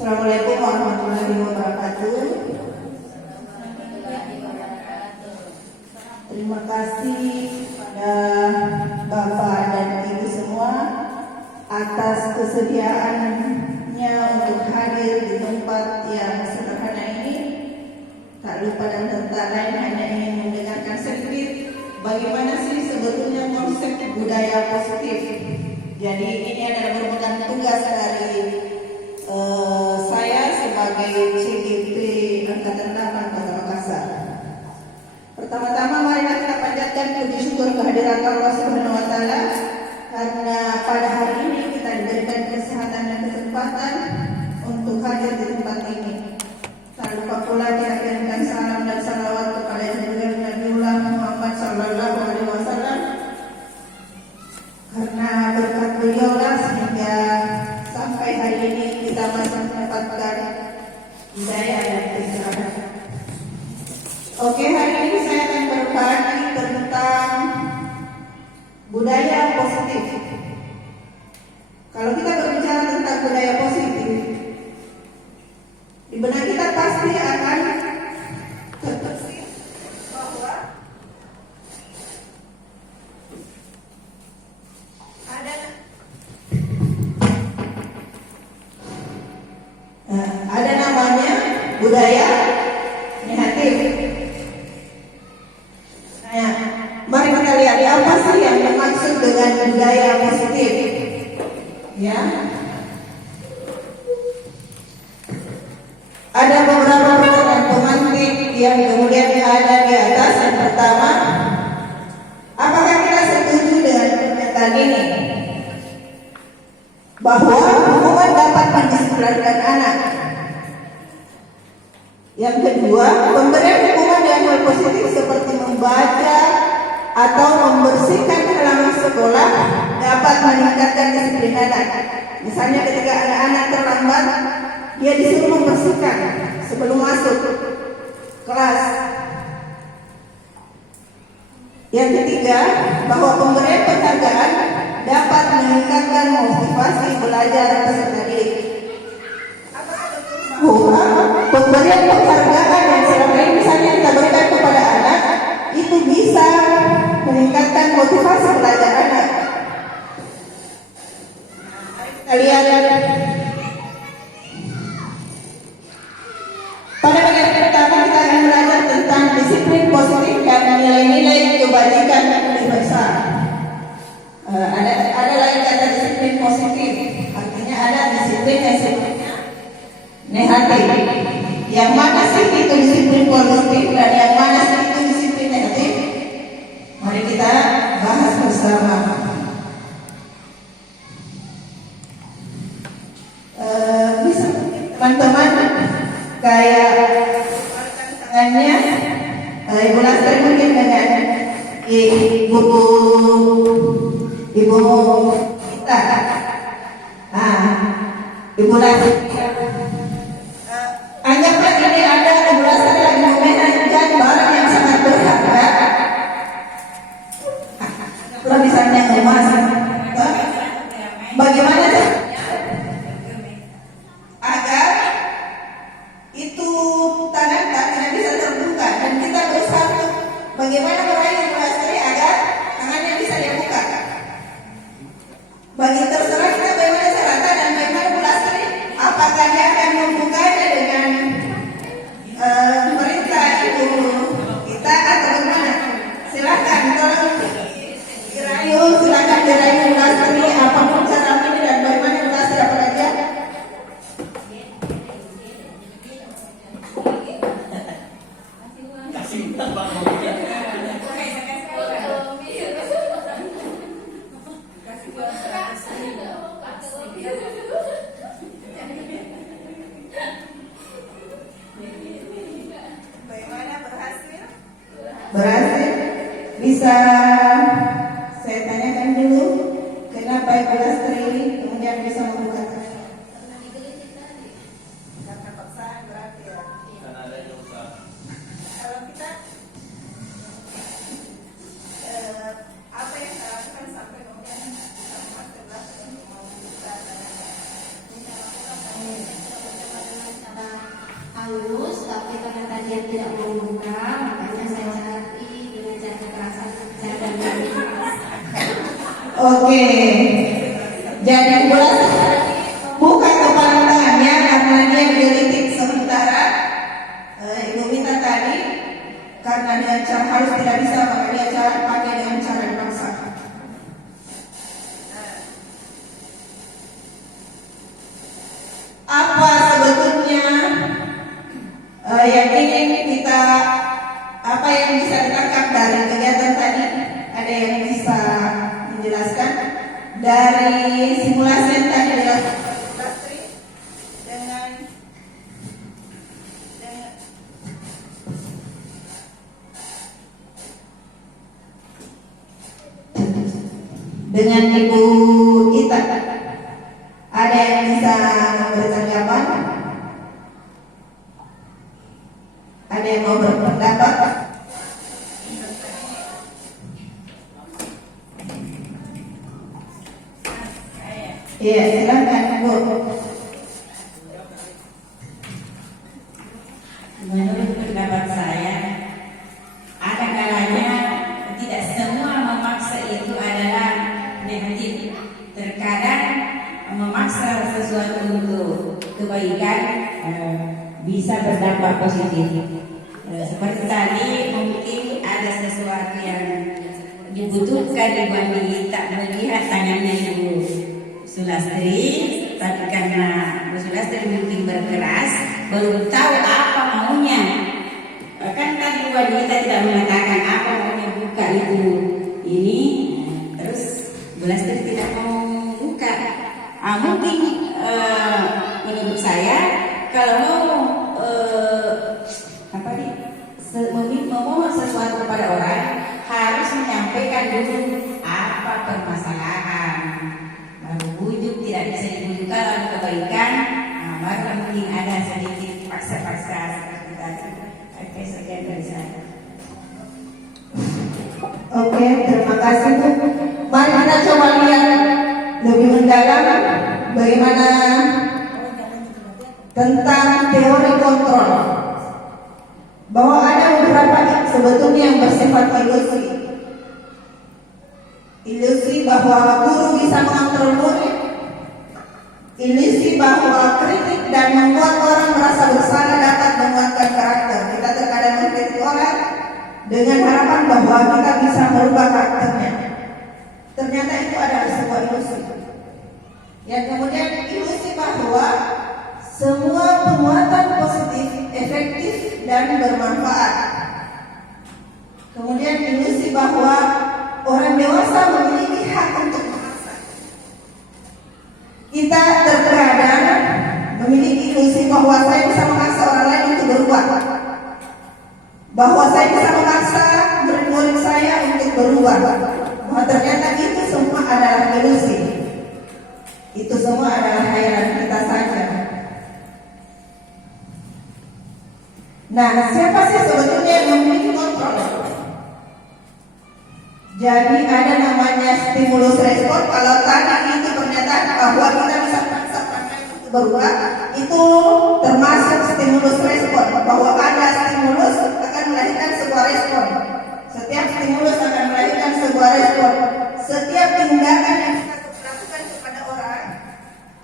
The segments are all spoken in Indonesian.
Assalamualaikum warahmatullahi wabarakatuh. Terima kasih kepada Bapak dan Ibu semua atas kesediaannya untuk hadir di tempat yang sederhana ini. Tak lupa dan tak lain hanya ingin mendengarkan sedikit bagaimana sih sebetulnya konsep budaya positif. Jadi ini adalah merupakan tugas dari saya sebagai CGP Angkatan 8 Kota Makassar. Pertama-tama marilah kita panjatkan puji syukur kehadiran Allah Subhanahu wa taala karena pada hari ini kita diberikan kesehatan dan kesempatan untuk hadir di tempat ini. Tak lupa pula kita kirimkan salam dan salawat kepada junjungan Nabiullah Muhammad sallallahu alaihi wasallam. Karena berkat beliau lah sehingga sampai hari ini kita masih mendapatkan hidayah dan kesehatan. Oke, hari ini saya akan berbagi tentang budaya positif. Kalau kita berbicara tentang budaya positif, di benak kita pasti akan terbesit bahwa ada namanya budaya negatif. Nah, mari kita lihat apa sih yang dimaksud dengan budaya positif. Ya, ada beberapa pertanyaan pemantik yang kemudian ada di atas. Yang pertama, apakah kita setuju dengan pernyataan ini bahwa hukuman dapat mendisiplinkan anak? Yang kedua, pemberian hukuman dengan hal positif seperti membaca atau membersihkan halaman sekolah dapat meningkatkan disiplin anak. Misalnya ketika anak-anak terlambat, dia disuruh membersihkan sebelum masuk kelas. Yang ketiga, bahwa pemberian penghargaan dapat meningkatkan motivasi belajar peserta didik. Pemberian penghargaan yang selama ini misalnya kita berikan kepada anak itu bisa meningkatkan motivasi belajar anak. Kalian pada bagian pertama kita akan belajar tentang disiplin positif dan nilai-nilai kebajikan universal. Ada lagi kata disiplin positif, artinya ada disiplin yang sifatnya negatif. Yang mana sih itu disiplin positif dan yang mana sih itu disiplin negatif? Mari kita bahas bersama. Bisa teman-teman kayak tangannya Ibu Lastri mungkin dengan ibu kita. Ibu Lastri. Anggaplah ini ada Ibu Lastri lagi memenangkan barang yang sangat berharga. Kalau misalnya emas, bagaimana agar itu tangan tidak bisa terbuka dan kita berusaha bagaimana meraih Ibu Lastri agar tangannya bisa dibuka. Bagi terserah kita bagaimana caranya dan bagaimana Ibu Lastri, apakah dia akan membukanya dengan perintah ibu kita atau bagaimana? Silakan tolong dirayu, silakan dirayu Ibu Lastri apapun cara ini dan bagaimana Ibu Lastri apa aja. Berhasil? Bisa saya tanyakan dulu kenapa Ibu Lastri kemudian bisa membuka? Karena paksaan berarti ya. Kalau kita apa yang saya lakukan sampai kemudian bisa memasukkan untuk membuka dia tidak mau buka, makanya saya cari dengan cara kekerasan cara Oke, jadi buka kepala tangannya karena dia digelitik sementara. Ibu minta tadi karena dengan cara harus tidak bisa, maka dia cara pakai dengan cara dipaksakan. Apa sebetulnya yang ingin kita, apa yang bisa ditangkap dari kegiatan tadi? Ada yang bisa menjelaskan dari simulasi yang tadi dilakukan dengan Ibu Ita? Ada yang bisa memberikan jawaban? Ada yang mau berpendapat? Iya, silakan Bu. Menurut pendapat saya, ada kalanya tidak semua memaksa itu adalah negatif. Terkadang memaksa sesuatu untuk kebaikan bisa berdampak positif. Seperti tadi mungkin ada sesuatu yang dibutuhkan Ibu Anita melihat tangannya Ibu Sulastri, tapi karena Ibu Sulastri mungkin berkeras, belum tahu apa maunya. Kan tadi Ibu Anita tidak mengatakan apa maunya buka itu ini, terus Ibu Sulastri tidak mau buka. Mungkin menurut saya kalau mau memohon sesuatu kepada orang harus menyampaikan dulu apa permasalahan. Baru wujud tidak bisa diwujudkan lalu kebaikan, baru mungkin ada sedikit paksa-paksa seperti tadi. Oke, sekian dari saya. Oke, terima kasih Bu. Mari kita coba lihat lebih mendalam bagaimana tentang teori kontrol. Bahwa ada beberapa sebetulnya yang bersifat ilusi. Ilusi bahwa guru bisa mengontrol murid. Ilusi bahwa kritik dan membuat orang merasa bersalah dapat menguatkan karakter. Kita terkadang mengkritik orang dengan harapan bahwa kita bisa merubah karakternya. Ternyata itu adalah sebuah ilusi. Yang kemudian ilusi bahwa semua penguatan positif, efektif dan bermanfaat. Kemudian ilusi bahwa orang dewasa memiliki hak untuk memaksa. Kita terkadang memiliki ilusi bahwa saya bisa memaksa orang lain untuk berubah, bahwa saya bisa memaksa murid-murid saya untuk berubah. Bahwa ternyata itu semua adalah ilusi. Itu semua adalah khayalan kita saja. Nah, siapa sih sebetulnya yang memiliki kontrol? Jadi ada namanya stimulus respon. Kalau tadi itu pernyataan bahwa kita bisa memaksa orang lain untuk berubah, itu termasuk stimulus respon. Bahwa ada stimulus akan melahirkan sebuah respon. Setiap stimulus akan melahirkan sebuah respon. Setiap tindakan yang kita lakukan kepada orang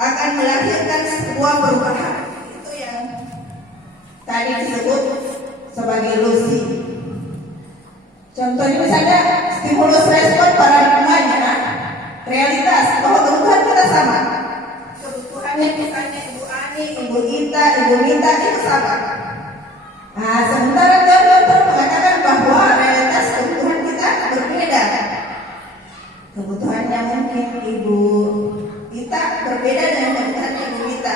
akan melahirkan sebuah perubahan. Itu yang tadi disebut sebagai ilusi. Contohnya misalnya stimulus respon paradigmanya realitas bahwa kebutuhan kita sama. Kebutuhannya misalnya Ibu Ani, Ibu Ita, Ibu Mita itu sama. Nah, sementara dokter mengatakan bahwa realitas kebutuhan kita berbeda. Kebutuhannya mungkin Ibu Ita berbeda dengan kebutuhannya Ibu Mita.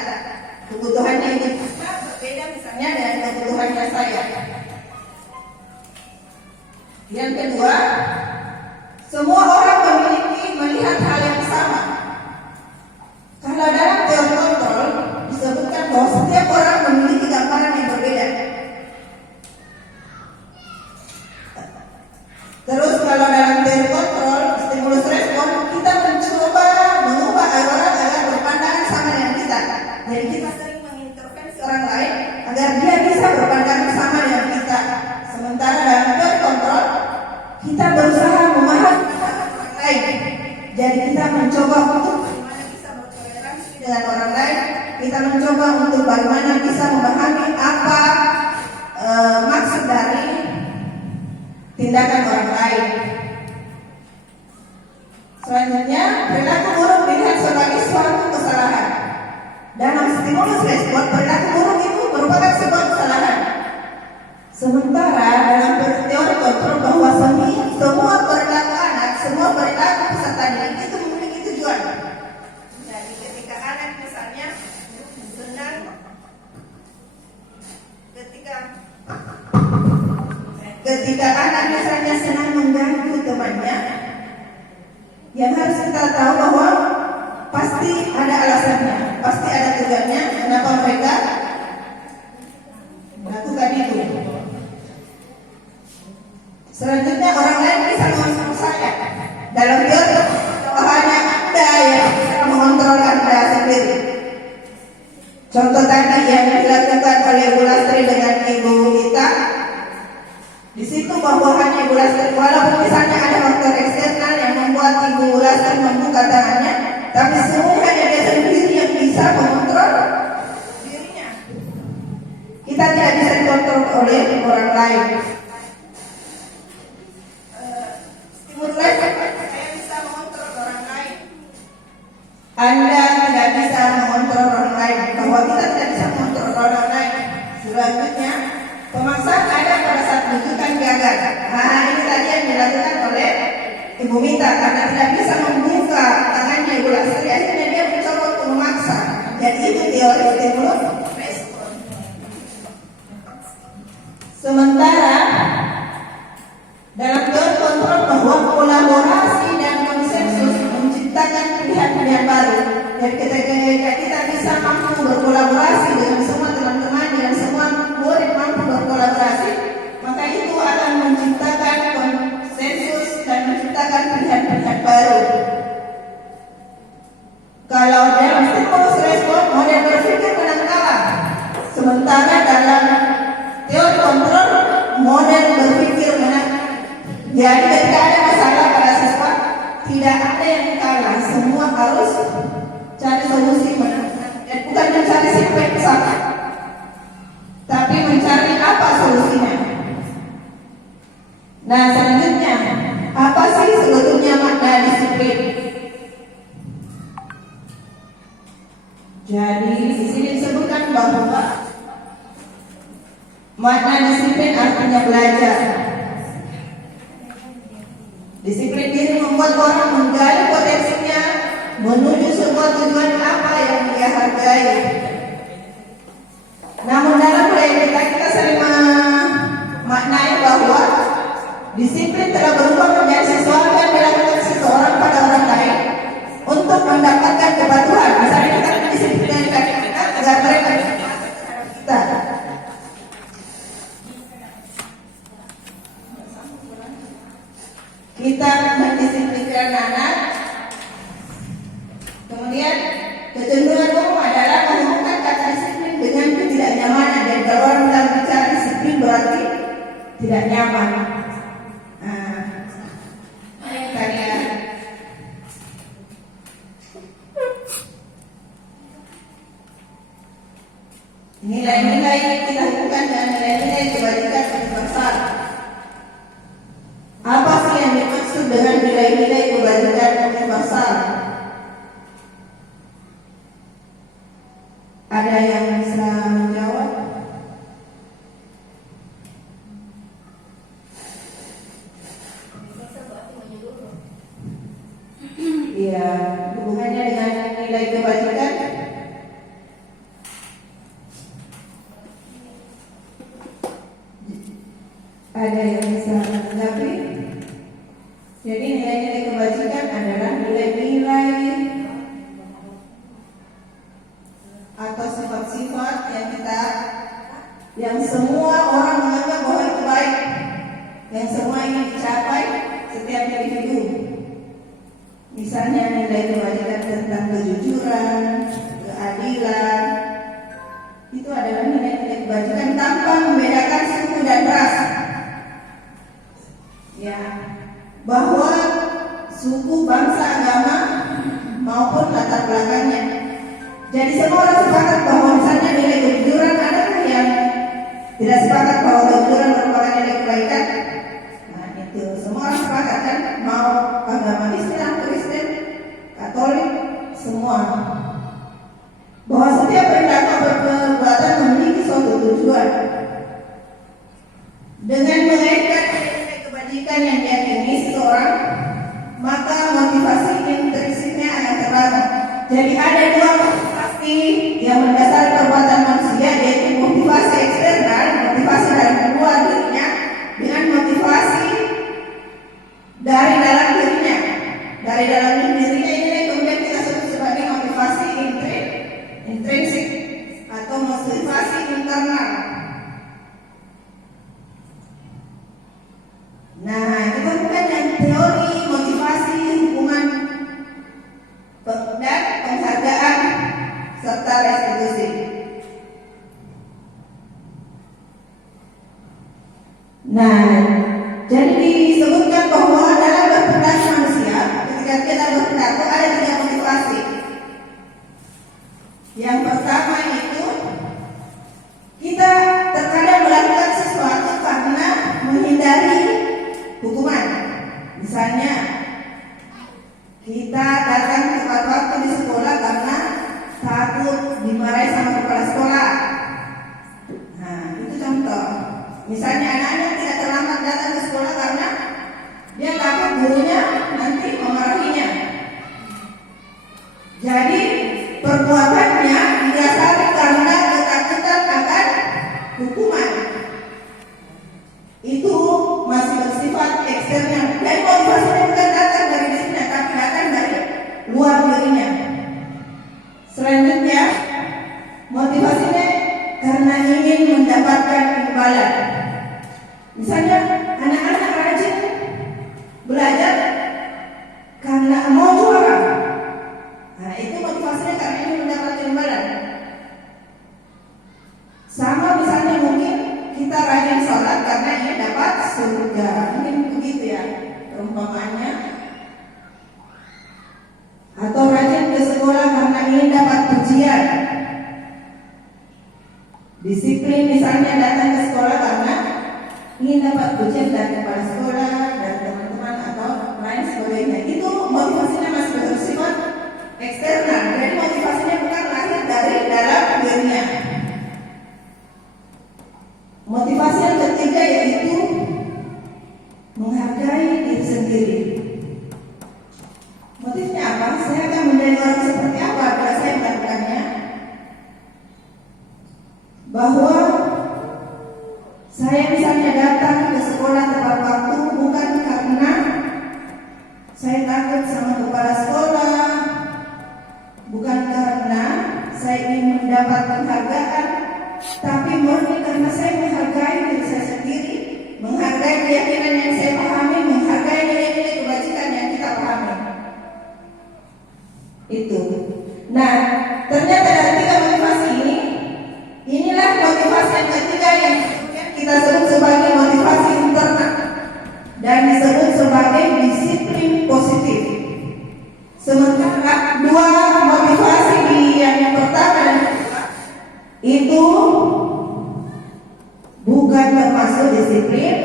Kebutuhannya Ibu Ita berbeda misalnya dengan kebutuhannya saya. Yang kedua, semua orang melihat hal yang sama. Kalau dalam teori kontrol disebutkan bahwa setiap orang memiliki gambaran yang berbeda. Terus kalau dalam teori kontrol stimulus respon, kita mencoba mengubah orang agar berpandangan sama dengan kita. Jadi kita sering mengintervensi orang lain agar dia bisa berpandangan sama dengan dengan orang lain, kita mencoba untuk bagaimana bisa memahami apa maksud dari tindakan orang lain. Selanjutnya, perilaku buruk dilihat sebagai suatu kesalahan. Dalam stimulus respon, perilaku buruk itu merupakan sebuah kesalahan. Sementara dalam teori kontrol bahwa semua perilaku anak, semua perilaku peserta didik itu memiliki tujuan. Jadi ketika anak misalnya senang, ketika anak misalnya senang mengganggu temannya, yang harus kita tahu bahwa pasti ada alasannya, pasti ada tujuannya kenapa mereka melakukan itu. Selanjutnya, orang lain bisa mengontrol saya. Dalam teori bahwa hanya Anda yang bisa mengontrol Anda sendiri. Contoh tadi yang dilakukan oleh Ibu Lastri dengan Ibu Ita, di situ bahwa hanya Ibu Lastri, walaupun misalnya ada faktor eksternal yang membuat Ibu Lastri membuka tangannya, tapi semua hanya dia sendiri yang bisa mengontrol dirinya. Kita tidak bisa dikontrol oleh orang lain. Saya bisa mengontrol orang lain. Anda tidak bisa mengontrol orang lain. Bahwa kita tidak bisa mengontrol orang lain. Selanjutnya, pemaksaan ada pada saat rujukan gagal. Nah, ini tadi yang dilakukan oleh Ibu Mita karena tidak bisa membuka tangannya Ibu Lastri. Akhirnya dia mencoba untuk memaksa. Jadi itu teori stimulus respon. Sementara dalam teori kontrol bahwa kolaborasi dan konsensus menciptakan pilihan-pilihan baru. Dan ketika kita bisa mampu berkolaborasi dengan semua teman-teman, dengan semua murid mampu berkolaborasi, maka itu akan menciptakan konsensus dan menciptakan pilihan-pilihan baru. Kalau dalam stimulus respon, model berpikir menang kalah. Sementara dalam teori kontrol, model berpikir menang. Jadi ketika ada masalah pada siswa, tidak ada yang kalah, semua harus cari solusi menang. Dan bukan mencari siapa yang salah, tapi mencari apa solusinya. Nah, selanjutnya, apa sih sebetulnya makna disiplin? Jadi di sini disebutkan bahwa makna disiplin artinya belajar. Disiplin diri membuat orang menggali potensinya menuju sebuah tujuan apa yang dia hargai. Namun dalam budaya kita sering memaknai bahwa disiplin telah berubah menjadi sesuatu yang dilakukan seseorang pada orang lain untuk mendapatkan kepatuhan. Misalnya kita mendisiplinkan kita agar mereka kita. Kita mendisiplinkan anak. Kemudian kecenderungan umum adalah menghubungkan kata disiplin dengan ketidaknyamanan. Dan kalau orang bilang bicara disiplin berarti tidak nyaman. Kita lihat nilai-nilai yang kita hubungkan dengan nilai-nilai kebajikan universal. Apa sih yang dimaksud dengan nilai-nilai kebajikan universal? Ada yang bisa menjawab? Iya, hubungannya dengan nilai kebajikan. Ada yang bisa menanggapi? Jadi nilai-nilai kebajikan adalah nilai-nilai atau sifat-sifat yang semua orang menganggap bahwa itu baik, yang semua ingin dicapai setiap individu. Misalnya nilai kebajikan tentang kejujuran, keadilan, itu adalah nilai-nilai kebajikan tanpa membedakan suku dan ras. Ya, bahwa suku, bangsa, agama maupun latar belakangnya. Jadi semua orang sepakat bahwa misalnya nilai kejujuran, adakah yang tidak sepakat bahwa kejujuran merupakan nilai kebaikan? Nah itu semua orang sepakat kan, mau agama Islam, Kristen, Katolik, semua bahwa setiap perilaku perbuatan memiliki suatu tujuan. Dengan mengaitkan nilai kebajikan yang diyakini seseorang, maka motivasi intrinsiknya akan terbangun. Jadi ada dua motivasi yang mendasari perbuatan manusia, yaitu motivasi eksternal, motivasi dari luar dirinya, dengan motivasi dari dalam dirinya. Dari dalam dirinya ini kemudian kita sebut sebagai motivasi intrinsik atau motivasi internal. Nah, kita bukan yang teori motivasi, hubungan dan penghargaan serta restitusi. Nah, jadi disebutkan bahwa dalam berperilaku manusia, ketika kita berperilaku ada tiga motivasi. Yang pertama itu kita terkadang melakukan sesuatu karena menghindari hukuman. Misalnya kita datang tepat waktu di sekolah karena takut dimarahi sama kepala sekolah. Nah, itu contoh. Misalnya anak-anak tidak terlambat datang ke sekolah karena dia takut gurunya nanti memarahinya. Jadi perbuatannya didasari karena ketakutan akan hukuman. Itu masih bersifat eksternal. Jadi motivasinya bukan datang dari dirinya, tapi datang dari luar dirinya. Selanjutnya, motivasinya karena ingin mendapatkan imbalan. Misalnya anak-anak rajin belajar karena mau juara. Nah, itu motivasinya karena ingin mendapatkan imbalan. Sama misalnya mungkin kita rajin sholat karena ingin dapat surga. Mungkin begitu ya perumpamaannya. Atau rajin ke sekolah karena ingin dapat pujian. Disiplin misalnya datang ke sekolah karena ingin dapat pujian dari kepala sekolah, dari teman-teman atau lain sebagainya. Itu motivasinya masih bersifat eksternal. Jadi motivasinya bukan lahir dari dalam dirinya. Motivasi yang ketiga yaitu menghargai diri sendiri. Motifnya apa? Saya akan menjadi orang seperti apa bila saya melakukannya? Bahwa saya misalnya datang ke sekolah tepat waktu bukan karena saya takut sama kepala sekolah, bukan karena saya ingin mendapat penghargaan, tapi murni karena saya menghargai diri saya sendiri, menghargai keyakinan yang saya pahami, menghargai nilai-nilai kebajikan yang kita pahami. Itu. Nah, ternyata dari tiga motivasi ini, inilah motivasi yang ketiga yang kita sebut sebagai motivasi internal dan disebut sebagai disiplin positif. Sementara dua motivasi yang pertama dan kedua itu bukan termasuk disiplin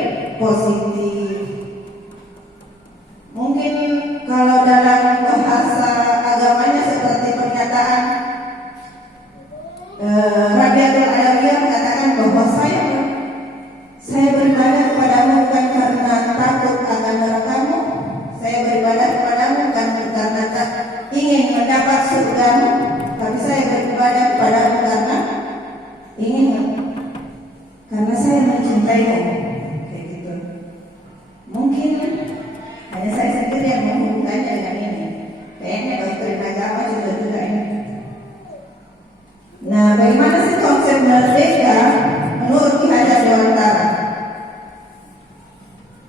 positif. Mungkin kalau dalam bahasa agamanya seperti pernyataan Rabiatul Adawiyah mengatakan bahwa saya beribadah kepadamu bukan karena takut akan nerakamu, saya beribadah kepadamu bukan karena ingin mendapat surgamu, tapi saya beribadah kepadamu karena saya mencintaimu. Kayak gitu. Mungkin hanya saya sendiri yang menghubungkannya dengan ini. Kayaknya doktrin agama juga ini. Nah, bagaimana sih konsep merdeka menurut Ki Hajar Dewantara?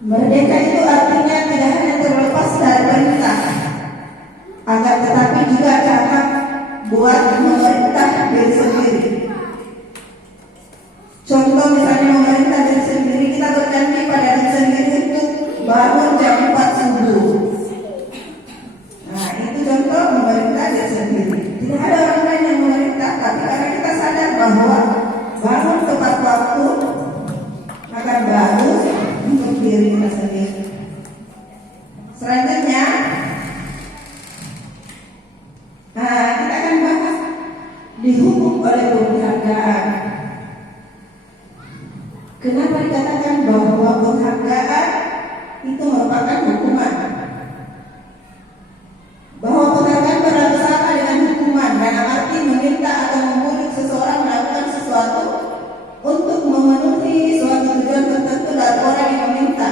Merdeka itu artinya tidak hanya terlepas dari perintah, akan tetapi juga cakap buat memerintah diri sendiri. Contoh misalnya memerintah diri sendiri, kita berjanji pada diri sendiri untuk bangun jam 4 subuh. Nah, itu contoh memerintah diri sendiri. Tidak ada orang lain yang dihukum oleh penghargaan. Kenapa dikatakan bahwa penghargaan itu merupakan hukuman? Bahwa penghargaan berlaku sama dengan hukuman, dalam arti meminta atau membujuk seseorang melakukan sesuatu untuk memenuhi suatu tujuan tertentu dari orang yang meminta.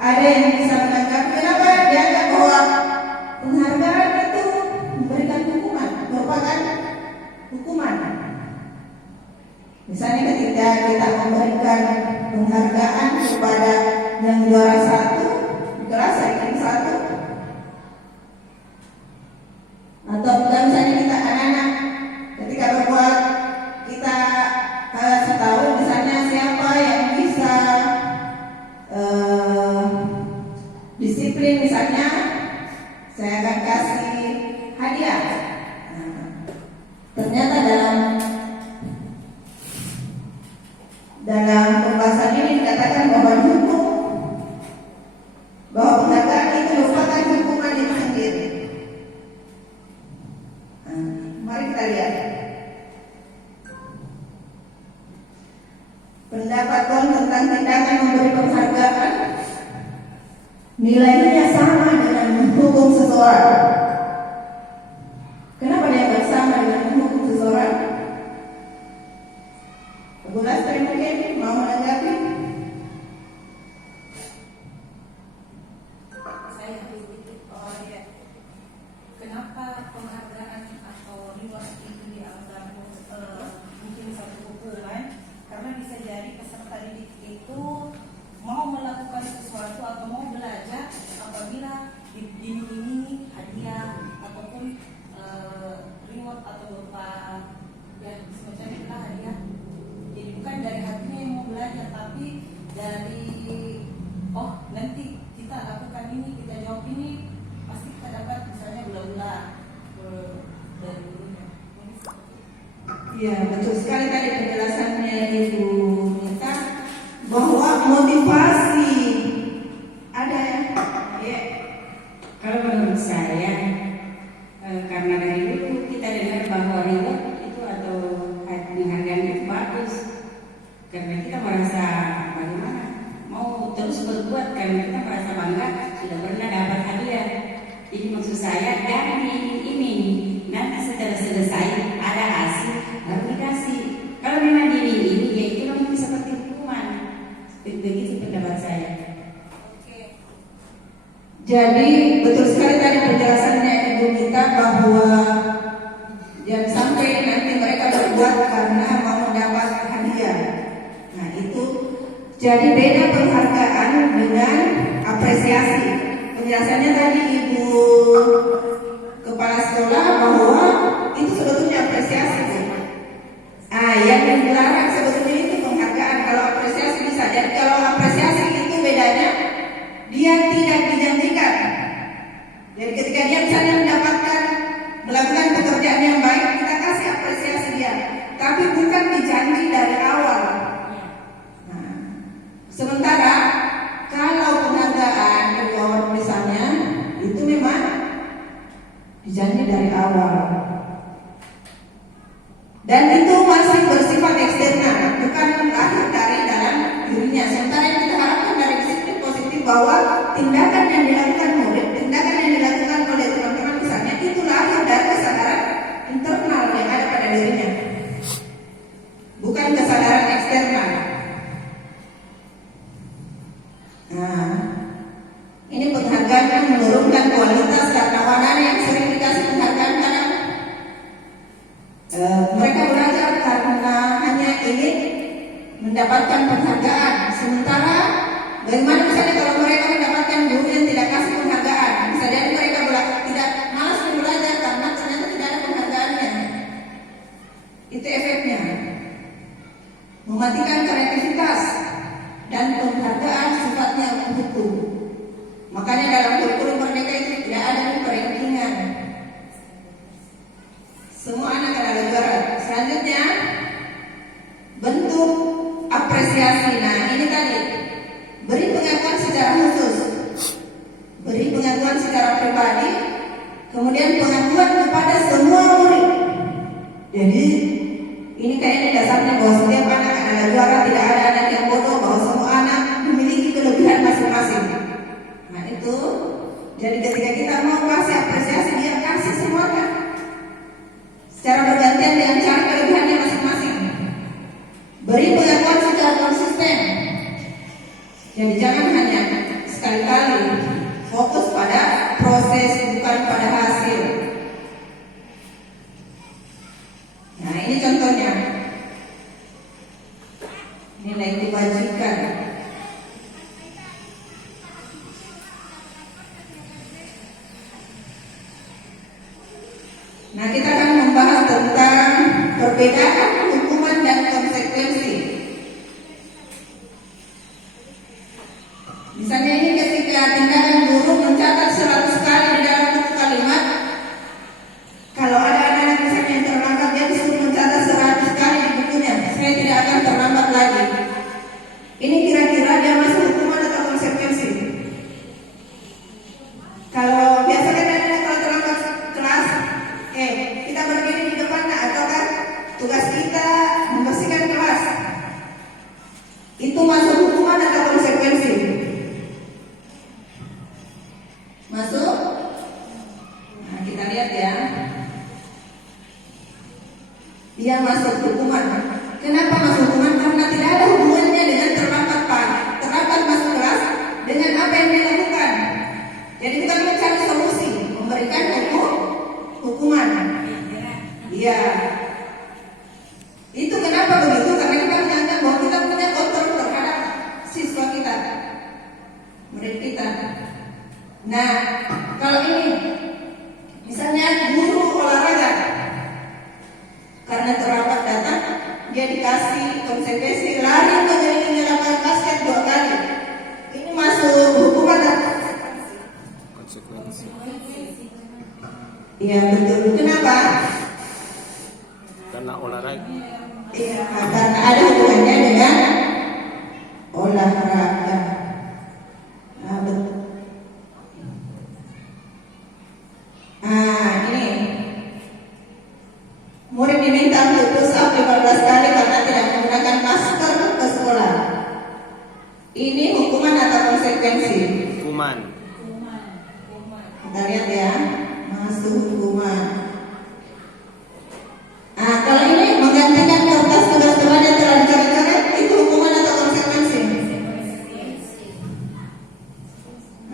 Ada yang bisa menanggapi kenapa dianggap bahwa penghargaan itu memberikan hukuman, merupakan hukuman. Misalnya ketika kita memberikan penghargaan kepada yang juara satu di kelas ranking satu, atau misalnya kita anak-anak ketika berbuat kita kasih tahu misalnya siapa yang bisa disiplin, misalnya saya akan kasih hadiah. Ternyata dalam pembahasan ini dikatakan bahwa hukum, bahwa penghargaan itu merupakan hukuman yang sendiri. Mari kita lihat pendapat Kon tentang tindakan memberi penghargaan. Nilainya sama dengan menghukum seseorang. Kenapa dia sama dengan menghukum seseorang? Bu Lastri mungkin mau menanggapi? Saya sedikit. Kenapa penghargaan atau reward itu dianggap mungkin satu hukuman? Karena bisa jadi peserta didik itu mau melakukan sesuatu atau mau belajar apabila diiming-imingi hadiah ataupun reward atau berupa ya semacam itulah hadiah. Jadi bukan dari hatinya yang mau belajar, tapi dari nanti kita lakukan ini, kita jawab ini, pasti kita dapat misalnya gula-gula dari gurunya. Iya, betul sekali tadi penjelasannya Ibu Nita bahwa motivasi ada ya. Kalau menurut saya, karena dari dulu kita dengar bahwa reward itu atau penghargaan itu bagus, karena kita merasa bagaimana mau terus berbuat, karena kita merasa bangga sudah pernah dapat hadiah. Jadi maksud saya jangan diiming-iming, nanti setelah selesai ada hasil baru dikasih. Kalau memang diiming-iming ya itu mungkin seperti hukuman. Begitu pendapat saya. Jadi betul sekali tadi penjelasannya Ibu Nita bahwa jangan sampai nanti mereka berbuat karena mau mendapat hadiah. Nah itu jadi beda penghargaan dengan apresiasi. Penjelasannya tadi Ibu Kepala Sekolah bahwa itu sebetulnya apresiasi. Yang dilarang sebetulnya itu penghargaan. Kalau apresiasi bisa. Jadi kalau apresiasi itu bedanya dia tidak dijanjikan. Jadi ketika dia misalnya melakukan pekerjaan yang baik, kita kasih apresiasi dia, tapi bukan dijanji dari awal. Nah, sementara kalau penghargaan reward misalnya itu memang dijanji dari awal, dan itu masih bersifat eksternal, bukan lahir dari dalam dirinya. Sementara yang kita harapkan dari disiplin positif bahwa tindakan yang dilakukan murid, tindakan yang dilakukan oleh teman-teman misalnya itu lahir dari kesadaran internal yang ada pada dirinya, bukan kesadaran eksternal. Nah, ini penghargaan yang menurunkan kualitas karena orang yang sering dikasih penghargaan kadang mereka belajar karena hanya ingin mendapatkan penghargaan. Sementara bagaimana misalnya kalau mereka mendapatkan guru yang tidak kasih penghargaan, bisa jadi mereka tidak malas belajar karena ternyata tidak ada penghargaannya. Itu efeknya mematikan kreativitas, dan penghargaan sifatnya menghukum. Makanya dalam kurikulum Merdeka itu tidak ada perankingan. Semua anak adalah juara. Selanjutnya bentuk apresiasi. Nah ini tadi beri pengakuan secara khusus, beri pengakuan secara pribadi, kemudian pengakuan kepada semua murid. Jadi ini kayaknya dasarnya bahwa setiap anak adalah juara, tidak ada anak yang bodoh, bahwa semua anak memiliki kelebihan masing-masing. Nah itu, jadi ketika kita mau kasih apresiasi, dia kasih semuanya secara bergantian dengan cara kelebihannya masing-masing. Beri pengakuan secara konsisten. Jadi jangan hanya sekali-kali fokus pada proses, bukan pada hasil. Nah ini contohnya nilai kebajikan. Nah kita akan membahas tentang perbedaan hukuman dan konsekuensi. Misalnya ini ketika tindakan guru mencatat 100 kali di dalam buku kalimat. Kalau ada anak-anak misalnya yang terlambat, dia disuruh mencatat 100 kali di bukunya. Saya tidak akan terlambat lagi. Ini kira-kira dia masuk hukuman atau konsekuensi? Kalau biasa kan anak kalau terlambat kelas, kita berdiri di depan, atau kan tugas kita membersihkan kelas. Itu masuk hukuman atau konsekuensi? Masuk? Nah kita lihat ya. Dia masuk hukuman. Kenapa masuk hukuman? Karena tidak ada hubungannya dengan terlambat masuk kelas dengan apa yang dia lakukan. Jadi bukan mencari solusi, memberikan hukuman. Iya. Itu kenapa begitu? Karena kita menganggap bahwa kita punya kontrol terhadap siswa kita, murid kita. Nah, kalau ini misalnya guru olahraga, karena terlambat datang, dia dikasih konsekuensi lari mengelilingi lapangan basket 2 kali. Ini masuk hukuman atau konsekuensi? Iya betul. Kenapa? Karena olahraga. Iya, karena ada hubungannya dengan olahraga. Nah, betul. Ini murid diminta untuk push up 15 kali karena tidak menggunakan masker ke sekolah. Ini hukuman atau konsekuensi? Hukuman. Kita lihat ya, masuk hukuman. Kalau ini menggantikan kertas tugas teman yang telah dicoret-coret, itu hukuman atau konsekuensi?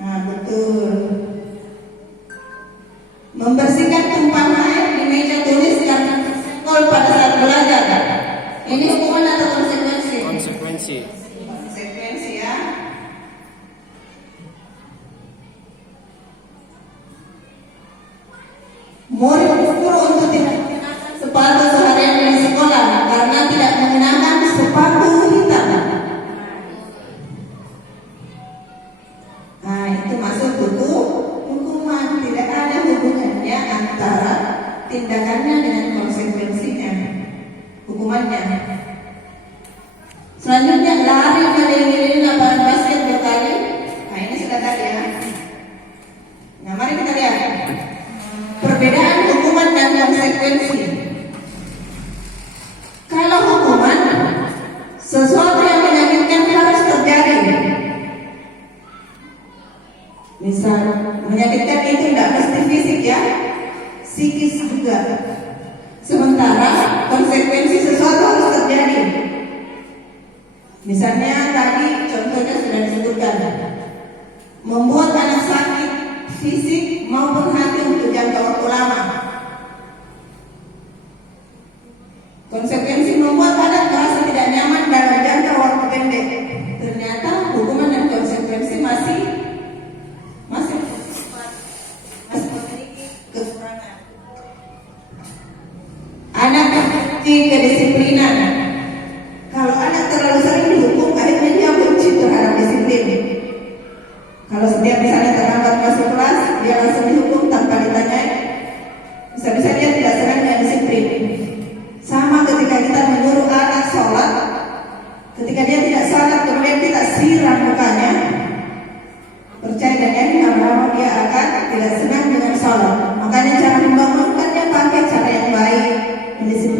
Nah betul. Membersihkan tumpahan air di meja tulis karena senggol pada saat belajar. Ini hukuman atau konsekuensi? Konsekuensi. Konsekuensi ya. Murid disuruh untuk tidak mengenakan sepatu seharian di sekolah karena tidak mengenakan sepatu hitam. Nah itu masuk buku hukuman. Tidak ada hubungannya antara tindakannya dengan konsekuensinya, hukumannya. Selanjutnya lari keliling lapangan basket 2 kali. Nah ini sudah tadi ya. Nah mari kita lihat perbedaan hukuman dan konsekuensi. Kalau hukuman, sesuatu yang menyakitkan harus terjadi. Misal menyakitkan itu tidak mesti fisik ya, psikis juga. Sementara konsekuensi sesuatu harus terjadi. Misalnya tadi contohnya sudah disebutkan, membuat anak sakit fisik maupun hati untuk jangka waktu lama. Konsekuensi membuat anak merasa tidak nyaman dalam jangka waktu pendek. Ternyata hukuman dan konsekuensi masih memiliki kekurangan. Anak memiliki kedisiplinan. Kalau anak terlalu sering dihukum, akhirnya dia benci terhadap disiplin. Kalau setiap misalnya terlambat masuk kelas, dia langsung dihukum tanpa ditanya. Bisa-bisa dia tidak senang dengan disiplin. Sama ketika kita menyuruh anak sholat, ketika dia tidak sholat kemudian kita siram mukanya, percaya dan yakin lama-lama dia akan tidak senang dengan sholat. Makanya cara membangunkannya pakai cara yang baik, mendisiplinkan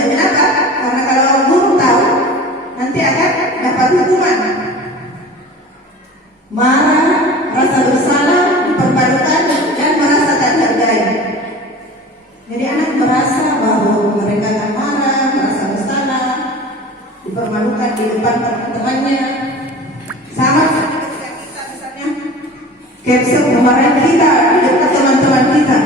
gurunya. Kenapa? Karena kalau guru tahu, nanti akan dapat hukuman. Marah, rasa bersalah, dipermalukan, dan merasa tak dihargai. Jadi anak merasa bahwa mereka akan marah, merasa bersalah, dipermalukan di depan teman-temannya. Sama seperti kita misalnya, Kepsek memarahi kita di depan teman-teman kita.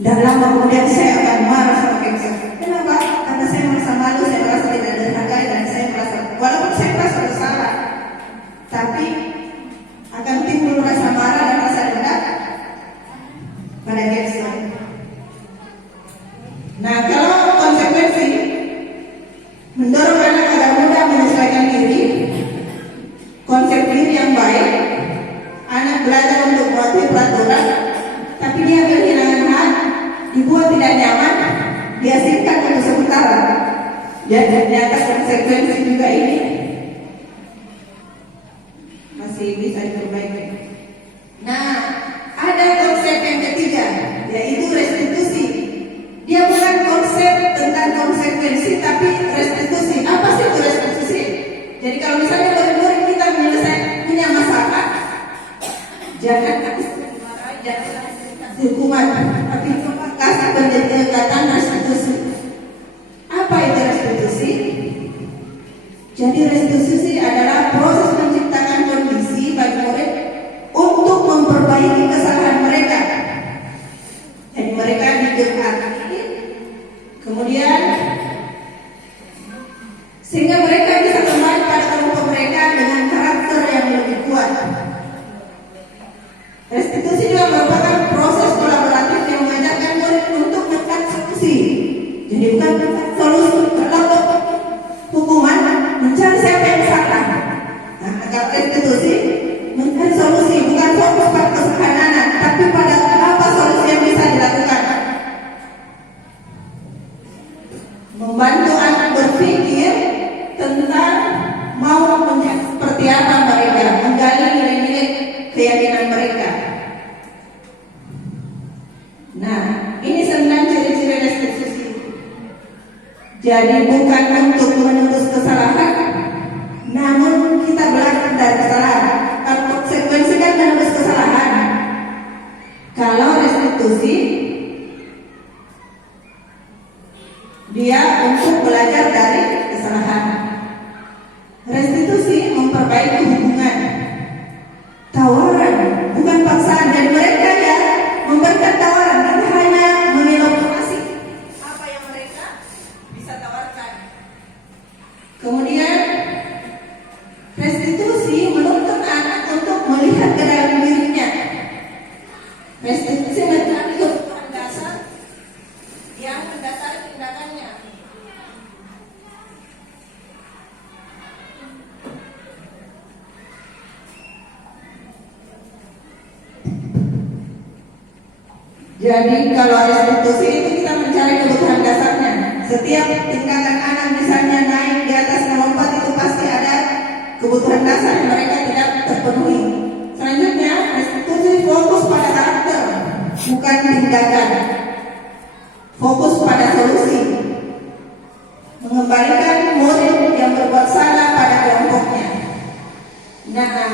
Dan lama kemudian saya akan marah sama Kepsek. Kenapa? Karena saya merasa malu, saya merasa tidak dihargai, dan saya merasa, walaupun saya merasa bersalah, tapi akan timbul rasa marah dan rasa dendam pada Kepsek. Nah, kalau konsekuensi mendorong anak agar mudah menyesuaikan diri, konsep diri yang baik, anak belajar untuk mematuhi peraturan, tapi dia kehilangan hak, dibuat tidak nyaman, dia singkat untuk sementara. Dan ternyata konsekuensi juga ini masih bisa diperbaiki. Nah, ada konsep yang ketiga, yaitu restitusi. Dia bukan konsep tentang konsekuensi, tapi restitusi. Apa sih itu restitusi? Jadi kalau misalnya murid-murid kita punya masalah, jangan kasih hukuman, tapi kasih pendekatan restitusi. Apa itu restitusi? Jadi restitusi adalah proses menciptakan kondisi bagi murid untuk memperbaiki kesalahan mereka. Jadi mereka diberkati, kemudian sehingga mereka bisa kembali pada kelompok mereka dengan karakter yang lebih kuat. Restitusi juga merupakan proses kolaboratif yang mengajarkan murid untuk mencari solusi. Jadi bukan mencari solusi, kalau hukuman mencari siapa yang salah. Nah, kalau restitusi mencari solusi, bukan fokus pada kesalahan anak, tapi pada apa solusi yang bisa dilakukan. Membantu anak berpikir tentang mau menjadi seperti apa mereka, menggali nilai-nilai keyakinan mereka. Nah, ini 9 ciri-ciri restitusi. Jadi bukan untuk menebus kesalahan, namun kita belajar dari kesalahan. Kalau konsekuensi kan menebus kesalahan. Kalau restitusi, dia untuk belajar dari kesalahan. Restitusi memperbaiki hubungan. Tawaran, bukan paksaan. Dan mereka ya memberikan tawaran, kita hanya mengevaluasi apa yang mereka bisa tawarkan. Kemudian restitusi menuntut anak untuk melihat ke dalam dirinya. Restitusi mencari kebutuhan dasar yang mendasari tindakannya. Jadi kalau restitusi itu kita mencari kebutuhan dasarnya. Setiap tingkatan anak misalnya naik di atas melompat, itu pasti ada kebutuhan dasar yang mereka tidak terpenuhi. Selanjutnya, restitusi fokus pada karakter, bukan tindakan. Fokus pada solusi, mengembalikan murid yang berbuat salah pada kelompoknya. Nah,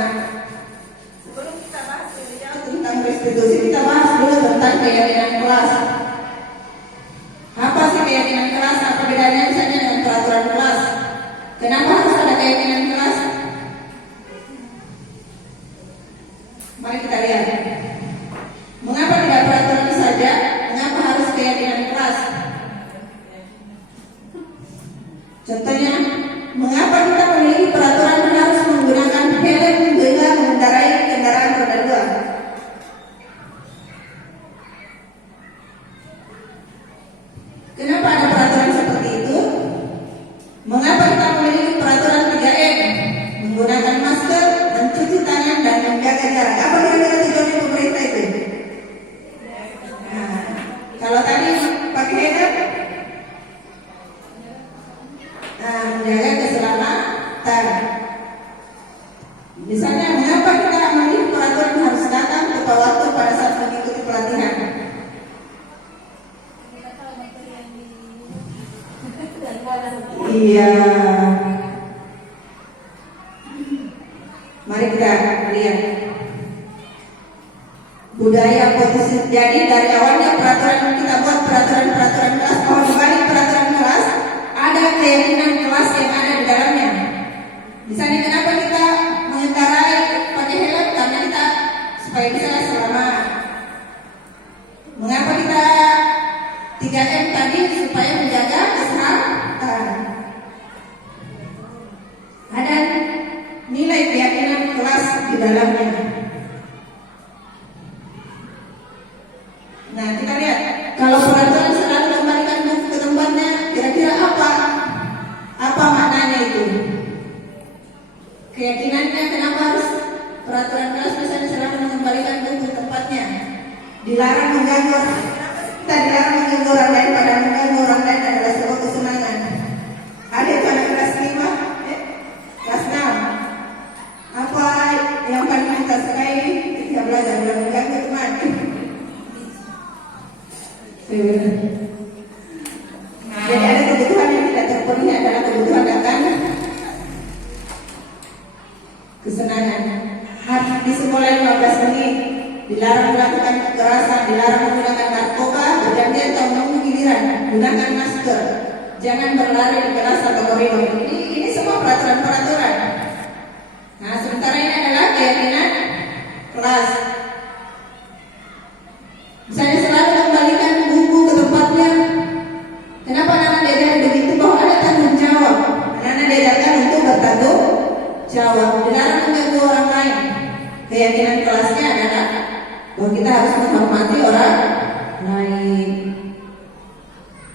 sebelum kita bahas lebih jauh tentang restitusi, kita bahas dulu tentang keyakinan kelas. Apa sih keyakinan kelas? Apa bedanya misalnya dengan peraturan kelas? Kenapa harus ada keyakinan kelas? Mari kita lihat. Mengapa tidak peraturan saja? Mengapa harus keyakinan kelas? Contohnya, mengapa kita memiliki peraturan harus menggunakan helm bila mengendarai kendaraan roda 2? Kenapa ada peraturan seperti itu? Mengapa kita memiliki peraturan 3M? Menggunakan masker, mencuci tangan, dan menjaga jarak. Apa kira-kira tujuannya pemerintah itu? Nah, kalau tadi pakai helm, Iya. Mari kita lihat budaya posisi. Jadi dari awalnya peraturan kita buat peraturan kelas, kalau dibalik peraturan kelas ada keyakinan kelas yang ada di dalamnya. Misalnya kenapa kita mengendarai pakai helm, karena kita supaya bisa selamat. Mengapa kita 3M tadi, supaya menjaga kesehatan. Ada nilai keyakinan kelas di dalamnya. Nah, kita lihat kalau peraturan selalu kembalikan buku ke tempatnya, kira-kira apa maknanya itu? Keyakinannya kenapa harus peraturan kelas misalnya selalu mengembalikan buku ke tempatnya? Dilarang mengganggu. Kita dilarang mengganggu orang lain, pada mengganggu orang lain adalah sebuah kesenangan. Ada pada kelas 5, kelas 6. Apa yang paling kita sukai ketika belajar dalam mengganggu teman? Jadi ada kebutuhan yang tidak terpenuhi adalah kebutuhan akan kesenangan. Harus di sekolah 15 menit, dilarang melakukan kekerasan, dilarang menggunakan narkoba, bergantian atau menunggu giliran, gunakan masker, jangan berlari di kelas atau koridor. Ini semua peraturan-peraturan. Nah, sementara ini adalah keyakinan kelas. Misalnya selalu kembalikan buku ke tempatnya. Kenapa anak diajarkan begitu? Bahwa ada tanggung jawab. Anak diajarkan untuk bertanggung jawab. Dilarang mengganggu orang lain. Keyakinan kelasnya adalah bahwa kita harus menghormati orang lain.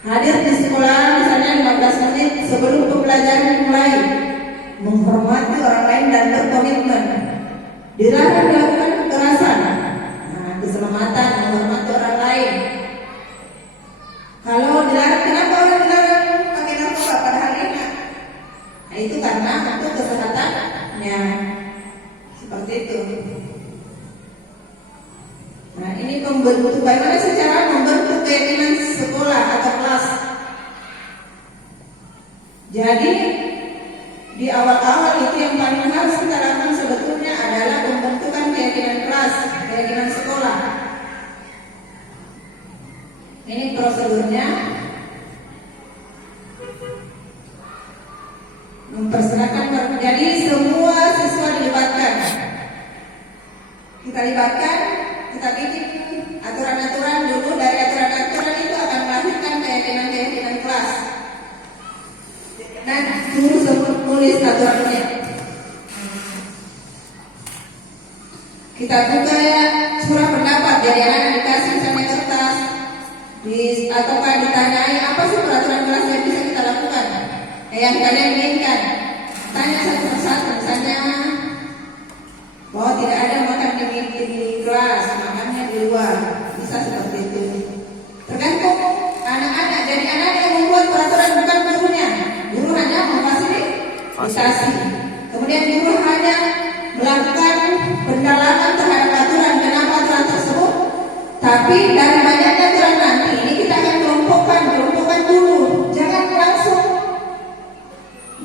Hadir di sekolah misalnya 15 menit sebelum pembelajaran dimulai. Menghormati orang lain dan berkomitmen. Dilarang melakukan kekerasan. Keselamatan, menghormati orang lain. Kalau dilarang, kenapa orang dilarang pakai narkoba pada hari ini? Nah, itu karena untuk kesehatannya. Seperti itu. Nah, ini pembentuk, bagaimana secara membentuk keyakinan sekolah atau kelas. Jadi di awal-awal itu yang paling harus kita lakukan sebetulnya adalah pembentukan keyakinan kelas, keyakinan sekolah. Ini prosedurnya. Mempersilakan, jadi semua siswa dilibatkan. Kita libatkan, kita bikin aturan-aturan dulu. Dari aturan-aturan itu akan melahirkan keyakinan-keyakinan kelas. Dan guru sebut tulis aturannya. Kita buka ya surat pendapat, jadi anak dikasih misalnya kertas, ataukah ditanyai apa sih peraturan kelas yang bisa kita lakukan, yang kalian inginkan. Tanya satu persatu, misalnya bahwa tidak ada makan di kelas, makannya di luar, bisa seperti itu. Tergantung anak-anak. Jadi anak yang membuat peraturan bukan gurunya. Guru hanya memfasilitasi. Kemudian guru hanya melakukan pendalaman terhadap aturan, kenapa aturan tersebut. Tapi dari banyaknya aturan nanti ini kita akan kelompokkan dulu. Jangan langsung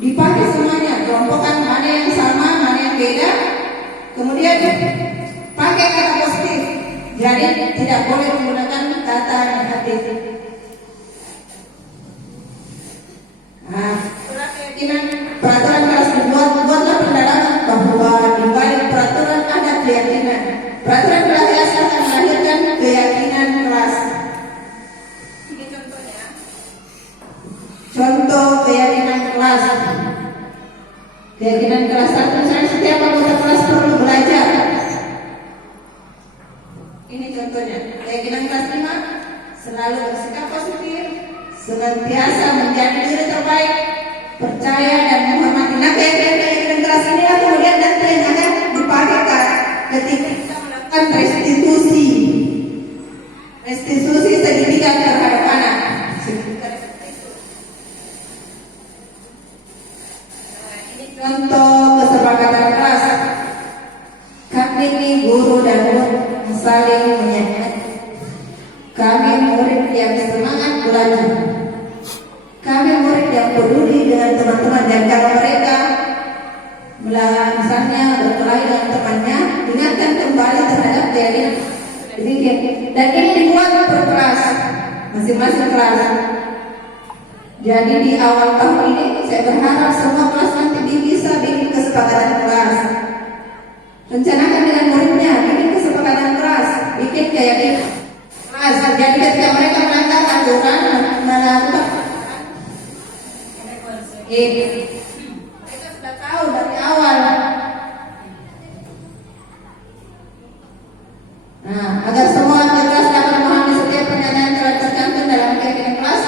dipakai semuanya. Kelompokkan mana yang sama, mana yang beda. Kemudian pakai kata positif. Jadi tidak boleh menggunakan kata negatif. Nah, keyakinan peraturan kelas buatlah pendalaman bahwa di balik peraturan ada keyakinan. Peraturan kelas akan melahirkan keyakinan kelas. Ini contohnya. Contoh keyakinan kelas. Keyakinan kelas satu, misalnya setiap anggota kelas perlu belajar. Ini contohnya. Keyakinan kelas 5, selalu bersikap positif, senantiasa menjadi diri terbaik, percaya dan menghormati. Nah, keyakinan kelas inilah kemudian nanti yang akan dipakai ketika kita melakukan restitusi segitiga terhadap anak. Ini contoh kesepakatan kelas. Kami guru dan murid saling menyayangkan. Kami murid yang semangat belajar. Kami murid yang peduli dengan teman-teman, dan kalau mereka misalnya berkelahi dengan temannya, ingatkan kembali terhadap teori sedikit. Dan ini dibuat per kelas, masing-masing kelas. Jadi di awal tahun ini saya berharap semua kelas nanti bisa bikin kesepakatan kelas. Rencanakan dengan muridnya, bikin kesepakatan kelas, bikin kayak di kelas. Jadi ketika mereka melanggar aturan, melakukan mereka sudah tahu dari awal. Nah, agar semua kelas dapat memahami setiap pernyataan telah tercantum dalam kegiatan kelas,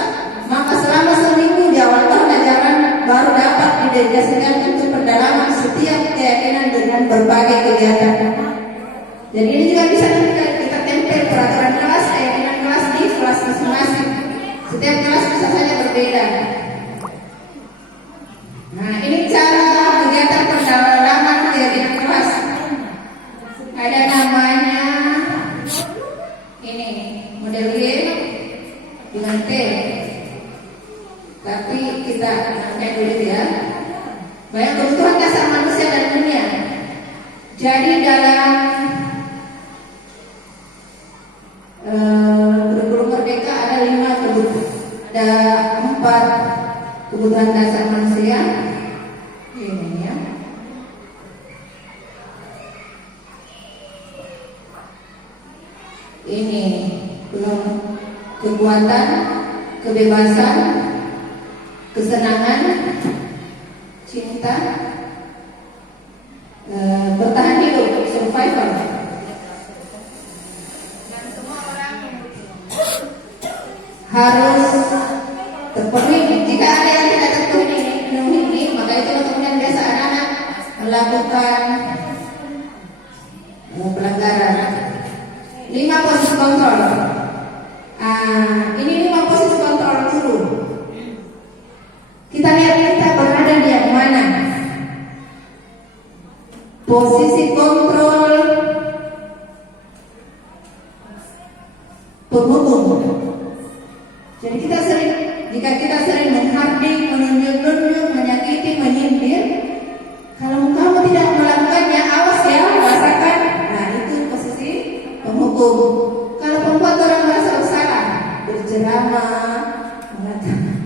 maka selama seminggu di awal tahun ajaran baru dapat didedikasikan untuk pendalaman setiap keyakinan dengan berbagai kegiatan. Jadi ini juga bisa kita tempel peraturan kelas, keyakinan kelas di kelas masing-masing. Setiap kelas bisa saja berbeda. Nah, ini cara kegiatan pendalaman keyakinan kelas. Ada namanya ini model Y dengan T. Tapi kita pakai dulu ya. Banyak kebutuhan dasar manusia dan dunia. Jadi dalam kurikulum Merdeka ada 5 kebutuhan, ada 4 kebutuhan dasar manusia. Ini ya. Ini belum kekuatan, kebebasan, kesenangan, cinta, bertahan hidup, survival. Dan semua orang harus terpenuhi. Jika ada yang tidak terpenuhi ini, maka itu kemudian biasa anak-anak melakukan pelanggaran. 5 posisi kontrol. Ini 5 posisi kontrol dulu. Kita lihat kita berada di yang mana. Posisi kontrol penghukum. Jadi jika kita sering menghardik, menunjuk-nunjuk, menyakiti, menyindir, kalau kamu tidak melakukannya, awas ya, rasakan. Nah, itu posisi penghukum. Kalau membuat orang merasa bersalah, berceramah,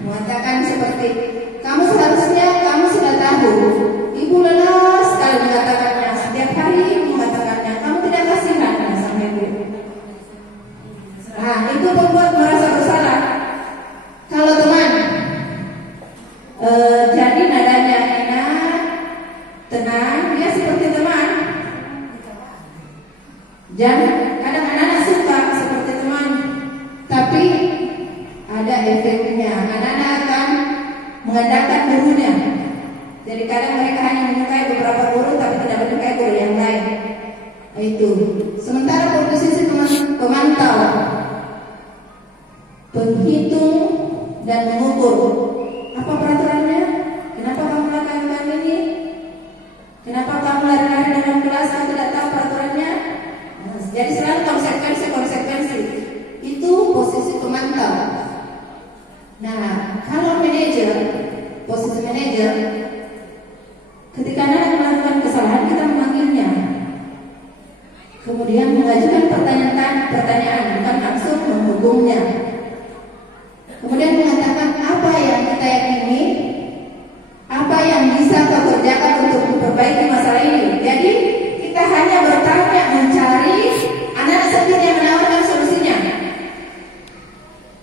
mengatakan seperti, kamu seharusnya, kamu sudah tahu, ibu lelah sekali mengatakannya, setiap hari ibu mengatakannya, kamu tidak kasihan sama ibu. Nah, itu membuat merasa bersalah. Kalau teman, jadi nadanya enak, tenang, dia seperti teman. Jangan, kadang anak-anak suka seperti teman, tapi ada efeknya. Anak-anak akan mengandalkan gurunya. Jadi kadang mereka hanya menyukai beberapa guru, tapi tidak menyukai guru yang lain. Itu. Sementara posisi pemantau, penghitung dan mengukur. Apa peraturannya? Kenapa kamu lakukan ini? Kenapa kamu lari-lari dalam kelas dan tidak tahu peraturannya? Jadi selalu konsekuensi. Itu posisi pemantau. Nah, kalau manajer, posisi manajer, ketika anak melakukan kesalahan, kita memanggilnya, kemudian mengajukan pertanyaan, bukan langsung menghukumnya. Kemudian mengatakan apa yang kita yakini, apa yang bisa kau kerjakan untuk memperbaiki masalah ini. Jadi kita hanya bertanya, mencari, anak sendiri yang menawarkan solusinya.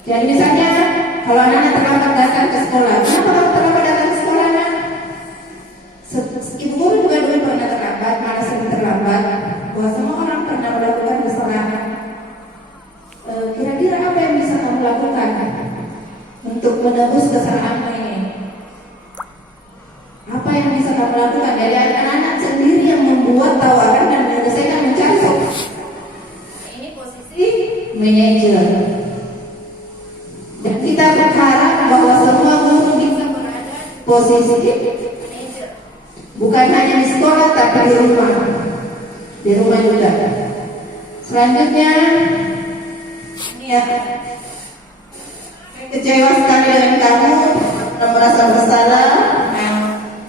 Jadi misalnya kalau anak terlambat datang ke sekolah, kenapa kamu terlambat datang ke sekolah, nak? Ibu guru juga dulu pernah terlambat, malah sering terlambat. Bahwa semua orang pernah melakukan kesalahan. Kira-kira apa yang bisa kamu lakukan untuk menebus kesalahanmu ini? Apa yang bisa kamu lakukan? Jadi anak-anak sendiri yang membuat tawaran dan menyelesaikan, mencari solusi. Ini posisi manajer. Dan kita berharap bahwa semua guru bisa berada posisi manajer. Bukan hanya di sekolah, tapi di rumah. Di rumah juga. Selanjutnya, ini ya. Kecewa sekali dengan kamu. Nomor merasa bersalah,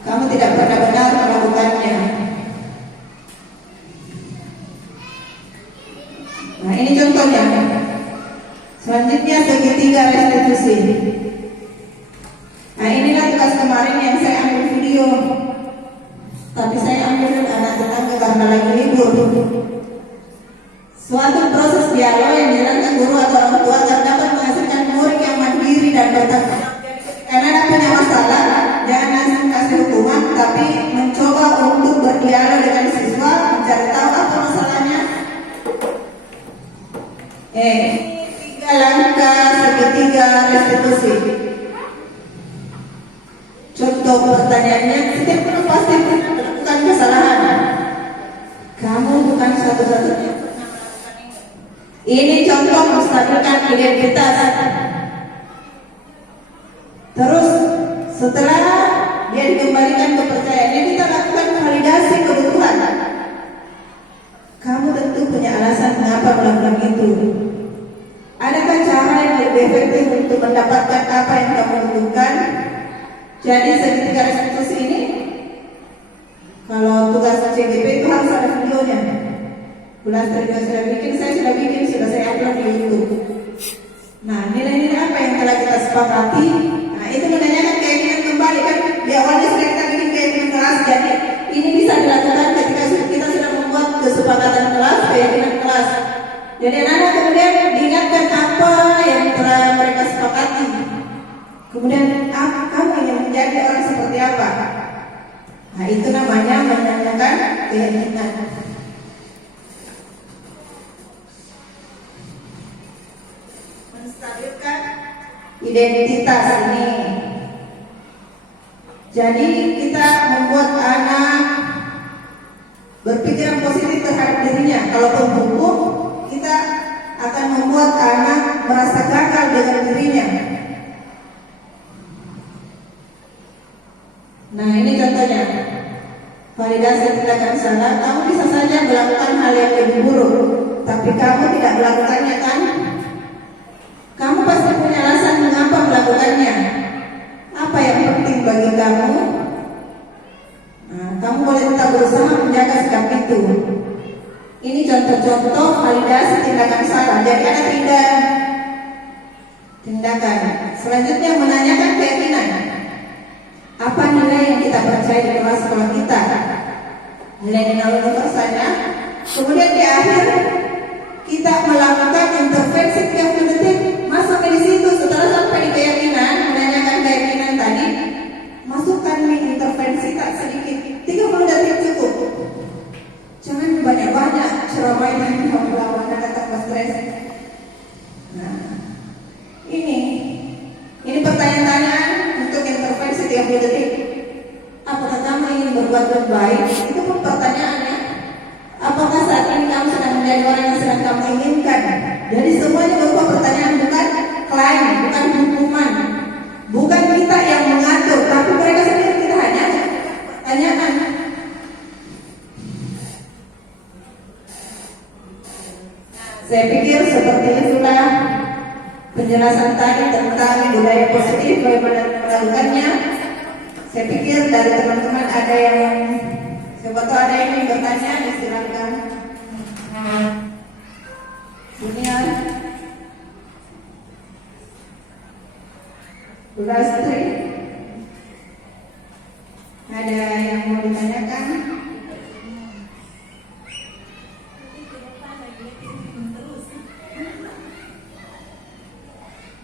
kamu tidak pernah benar melakukannya. Nah, ini contohnya. Selanjutnya segitiga restitusi. Nah, inilah tugas kemarin yang saya ambil video, tapi saya ambil anak tetangga karena lagi libur. Suatu proses dialog yang dilakukan guru atau orang tua agar dapat menghasilkan murid yang mandiri dan bertanggung jawab. Karena ada punya masalah, jangan langsung kasih hukuman, tapi mencoba untuk berdialog dengan siswa, mencari tahu apa masalahnya. Tiga langkah segitiga restitusi. Contoh pertanyaannya, setiap orang pasti melakukan kesalahan. Kamu bukan satu-satunya. Ini contoh menstabilkan identitas. Terus setelah dia dikembalikan kepercayaannya, kita lakukan validasi kebutuhan. Kamu tentu punya alasan mengapa melakukan itu. Adakah cara yang lebih efektif untuk mendapatkan apa yang kamu butuhkan? Jadi segitiga restitusi ini, kalau tugas CGP itu harus ada videonya. Belajar juga sudah bikin, saya sudah bikin, sudah saya upload di YouTube. Nah, nilai-nilai apa yang telah kita sepakati? Nah, itu menanyakan keinginan kembali kan. Di awalnya sudah kita bikin keinginan kelas, jadi ini bisa dilakukan ketika kita sudah membuat kesepakatan kelas, keyakinan kelas. Jadi anak-anak kemudian diingatkan apa yang telah mereka sepakati. Kemudian kamu ingin menjadi orang seperti apa? Nah, itu namanya menanyakan keyakinan. Menstabilkan identitas ini. Jadi kita membuat anak berpikiran positif terhadap dirinya. Kalaupun hukum, kita akan membuat anak merasa gagal dengan dirinya. Nah, ini contohnya. Validasi tindakan salah. Kamu bisa saja melakukan hal yang lebih buruk, tapi kamu tidak melakukannya kan? Kamu pasti punya alasan mengapa melakukannya. Apa yang penting bagi kamu? Nah, kamu boleh tetap berusaha menjaga sikap itu. Ini contoh-contoh validasi tindakan salah. Jadi ada tindakan. Selanjutnya menanyakan keyakinan. Apa nilai yang kita percaya di kelas sekolah kita? Nilai-nilai universalnya. Kemudian di akhir kita melakukan intervensi yang detik. Masuk di situ setelah sampai di keyakinan, menanyakan keyakinan tadi, masukkan intervensi tak sedikit. 30 detik cukup. Jangan banyak-banyak ceramah yang membawa anak tambah stres. Nah, ini pertanyaan-pertanyaan untuk intervensi 30 detik. Apakah kamu ingin berbuat lebih baik? Itu pun pertanyaannya. Apakah saat ini kamu sedang menjadi orang yang sedang kamu inginkan? Jadi semuanya berupa pertanyaan, bukan klaim, bukan hukuman, bukan kita yang mengatur, tapi mereka sendiri. Kita hanya pertanyaan. Saya pikir seperti itulah penjelasan tadi tentang budaya positif, bagaimana melakukannya. Saya pikir dari teman-teman ada yang, siapa tahu ada yang ingin bertanya, silakan. Junior, Bulastri, ada yang mau ditanyakan?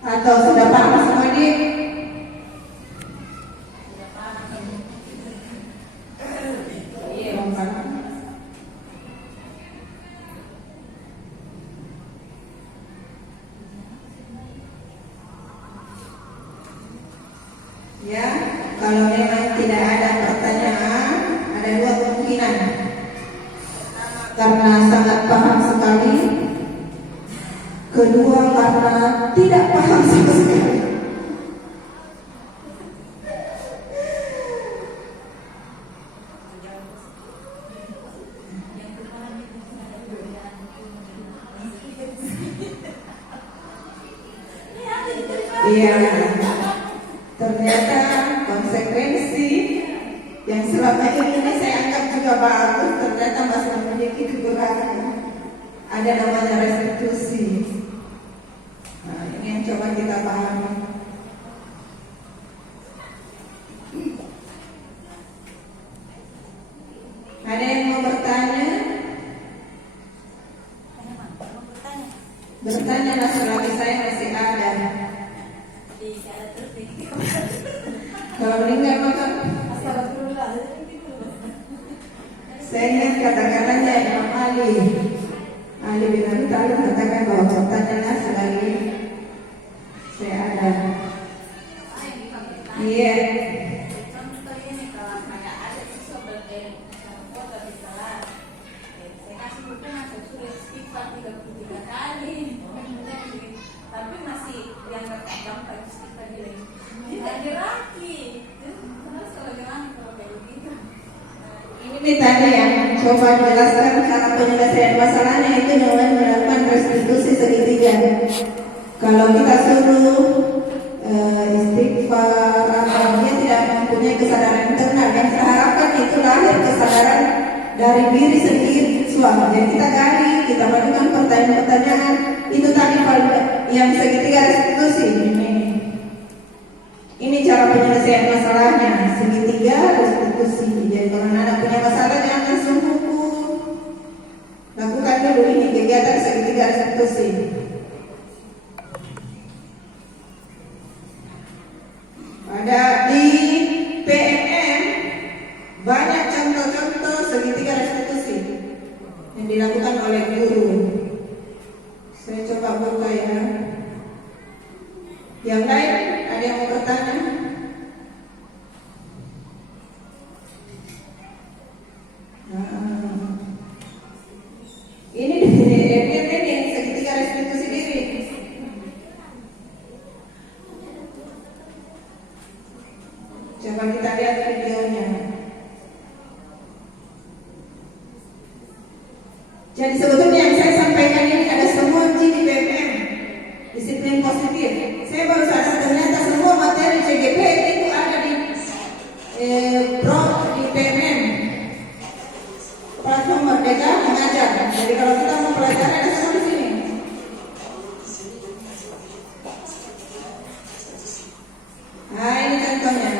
Atau sudah paham semua nih? Ya, kalau memang tidak ada pertanyaan, ada dua kemungkinan. Karena sangat paham sekali, kedua karena tidak paham sama sekali. Iya, ternyata konsekuensi yang selama ini saya anggap juga bagus ternyata masih memiliki kekurangan. Ada namanya restitusi. Nah, ini yang coba kita pahami. Ada yang mau bertanya? Bertanyalah selagi saya masih ada. Kalau meninggal maka saya ingat kata-katanya Imam Ali. Ali bin Abi Thalib katakan bahwa bertanyalah selagi saya ada. Iya. Contoh ini kalau kayak ada siswa berkota di salah, saya kasih hukuman saya suruh istighfar 33 kali, tapi masih dianggap gampang istighfar lagi. Tidak diraki, terus kalau gimana kalau kayak begitu? Ini tadi yang coba jelaskan cara penyelesaian masalahnya itu dengan melakukan restitusi segitiga. Kalau kita suruh istighfar atau dia tidak mempunyai kesadaran internal, yang kita harapkan itu lahir kesadaran dari diri sendiri suami. Jadi kita gali, kita melakukan pertanyaan-pertanyaan itu tadi yang segitiga restitusi. Ini cara penyelesaian masalahnya, segitiga restitusi. Jadi kalau anak punya masalah jangan langsung hukum, lakukan dulu ini kegiatan segitiga restitusi. Ada di PMM banyak contoh-contoh segitiga restitusi yang dilakukan oleh guru. Saya coba buka ya. Yang lain ada yang mau bertanya? Ini di PMM yang segitiga restitusi diri. Coba kita lihat videonya. Jadi sebetulnya yang saya sampaikan ini ada semua uji di PMM, disiplin positif. Saya baru sadar ternyata semua materi CGP itu ada di di PMM, platform Merdeka Mengajar. Jadi kalau kita mau belajar ada semua di sini. Nah ini contohnya.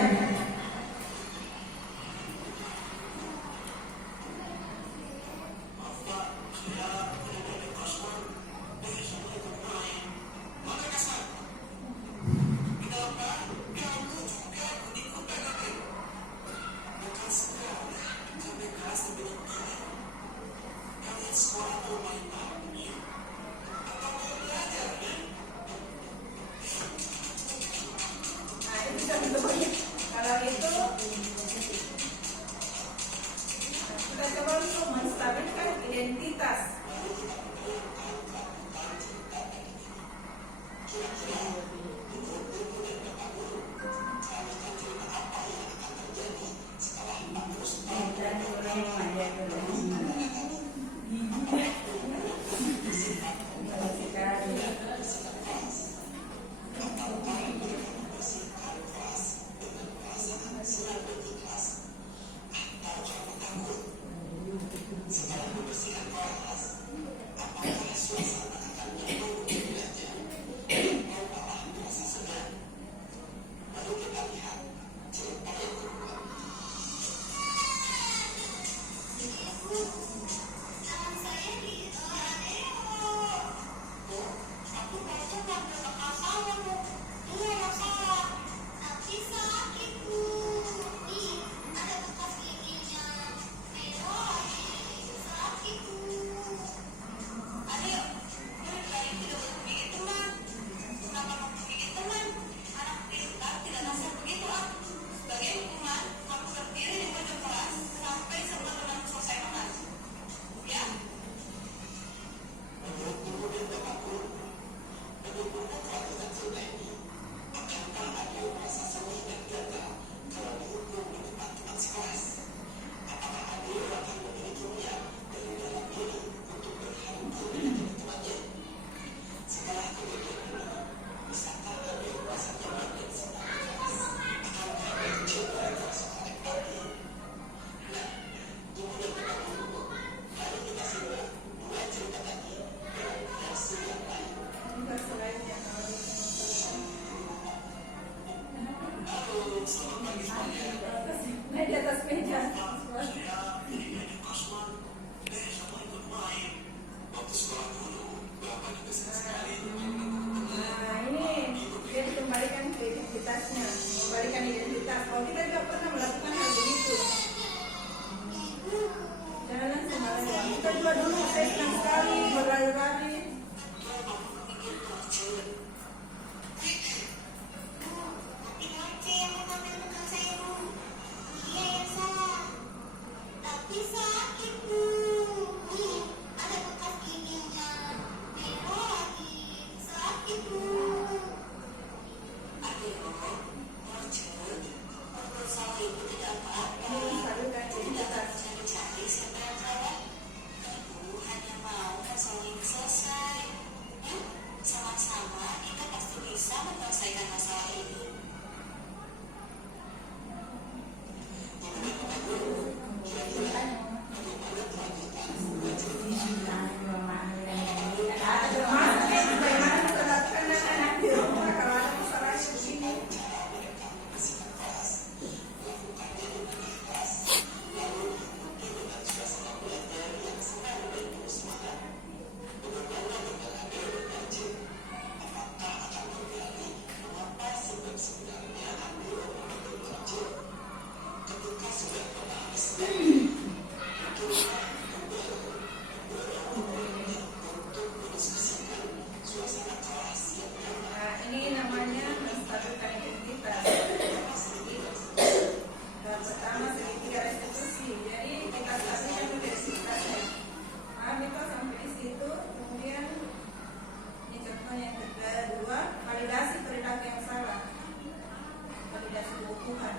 Tuhan.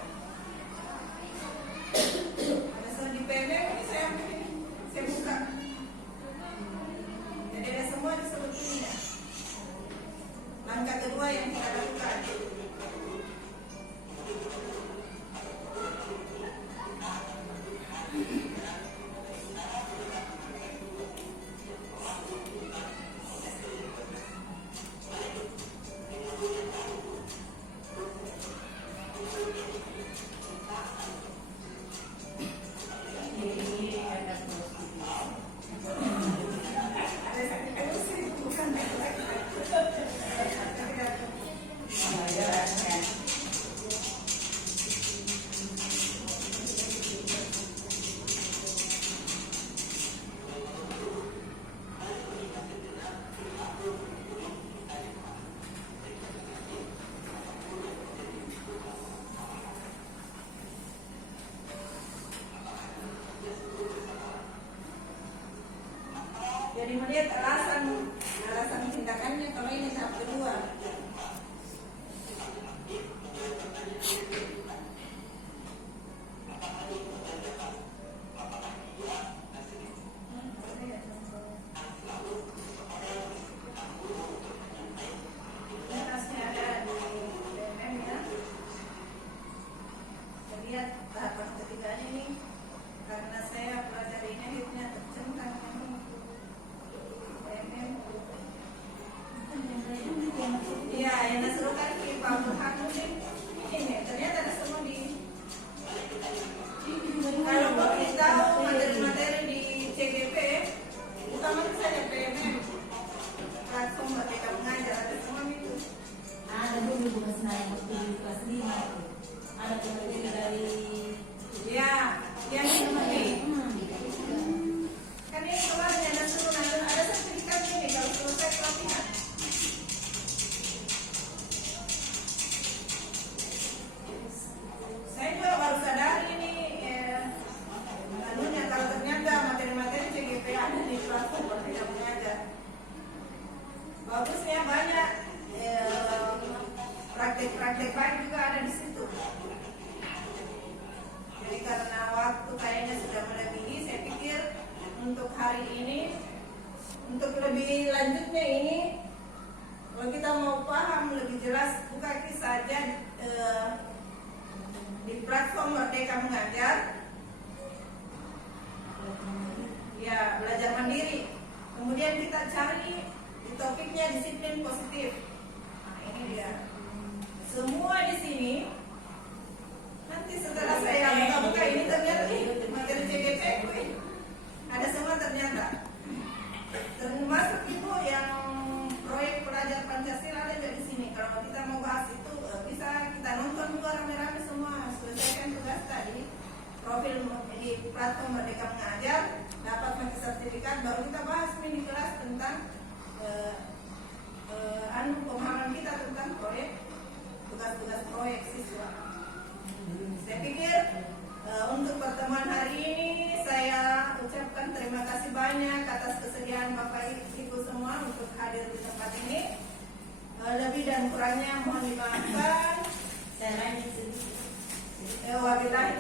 Ada soal di PMM ini saya buka. Jadi ada semua disebut ini ya. Langkah kedua yang kita lakukan. Jadi melihat alasan tindakannya kalau ini tahap kedua. Atasnya ada di BMM ya. Kita lihat tahapan ketiganya ini karena saya pelajarinya hidupnya tercentang. Iya, yang diserukan di Pak Burhan ini ternyata ada semua di. Kalau mau tahu materi-materi di CGP, utama saja PMM, platform Merdeka Mengajar ada semua itu. Ada dulu bukan senayan waktu di kelas 5 itu. Ada materi dari Ya, yang ini nih. Kan ini kemarin ada suruh ada sertifikat ini kalau selesai pelatihan. Saya juga baru sadar ini anunya kalau ternyata materi-materi CGP ada di platform Merdeka Mengajar. Bagusnya banyak praktek-praktek baik juga ada di situ. Jadi karena waktu kayaknya sudah melebihi, saya pikir untuk hari ini, untuk lebih lanjutnya ini, kalau kita mau paham lebih jelas, buka saja di platform Merdeka Mengajar, ya belajar mandiri. Kemudian kita cari di topiknya disiplin positif. Nah ini dia. Semua di sini. Nanti setelah saya buka ini ternyata materi CGP ada semua ternyata. Termasuk itu yang proyek pelajar Pancasila ada di sini. Kalau kita mau bahas itu bisa kita nonton juga rame-rame semua. Selesaikan tugas tadi. Profil di platform Merdeka Mengajar, dapat pakai sertifikat, baru kita bahas mini kelas tentang pemahaman kita tentang proyek, tugas-tugas proyek siswa. Saya pikir untuk pertemuan hari ini saya ucapkan terima kasih banyak atas kesediaan Bapak Ibu semua untuk hadir di tempat ini. Lebih dan kurangnya mohon dimaafkan. saya lanjut sedikit. Wabillahi